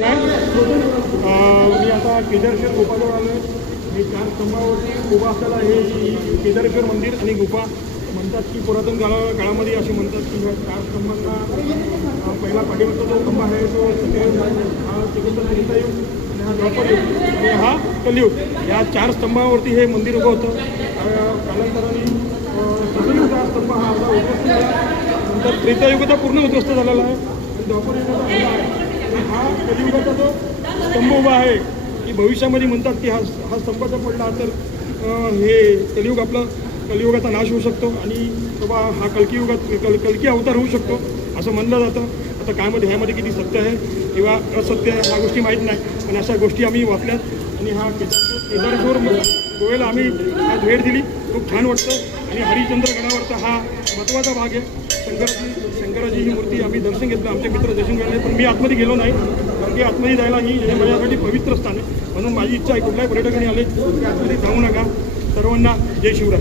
मी आता केदारेश्वर गुफाजवळ आलो आहे. हे 4 स्तंभावरती उभा असलेला हे केदारेश्वर मंदिर आणि गुफा म्हणतात की पुरातन काळामध्ये असे म्हणतात की ह्या 4 स्तंभांना पहिला पाठीमागचा जो स्तंभ आहे तो हा तिकडचा त्रेतायुग आणि हा द्वापरयुग आणि हा कलियुग, या 4 स्तंभावरती हे मंदिर उभं होतं. कालांतराने सतयुग हा स्तंभ हा आता उद्ध्वस्त झाला, नंतर त्रेतायुगाचा पूर्ण उद्ध्वस्त झालेला आहे आणि द्वापरयुगाचा उभा आहे. हा कलियुगाचा जो स्तंभ उभा आहे की भविष्यामध्ये म्हणतात की हा स्तंभ जर पडला तर हे कलियुगाचा नाश होऊ शकतो आणि बाबा हा कल्की अवतार होऊ शकतो असं म्हणलं जातं. आता ह्यामध्ये किती सत्य आहे किंवा असत्य ह्या गोष्टी माहीत नाही, पण अशा गोष्टी आम्ही वाचल्यात आणि हा केदारेश्वर गोव्याला आम्ही आज भेट दिली. खूप छान वाटतं आणि हरिश्चंद्र गडावरचा हा महत्त्वाचा भाग आहे. शंकराची ही मूर्ती आम्ही दर्शन घेतलं, आमचे मित्र दर्शन घेतले, पण मी आतमध्ये गेलो नाही कारण की आतमध्ये जायला हे माझ्यासाठी पवित्र स्थान आहे. म्हणून माझी इच्छा आहे कुठल्याही पर्यटकांनी आले की आतमध्ये जाऊ नका. सर्वांना जय शिवराय.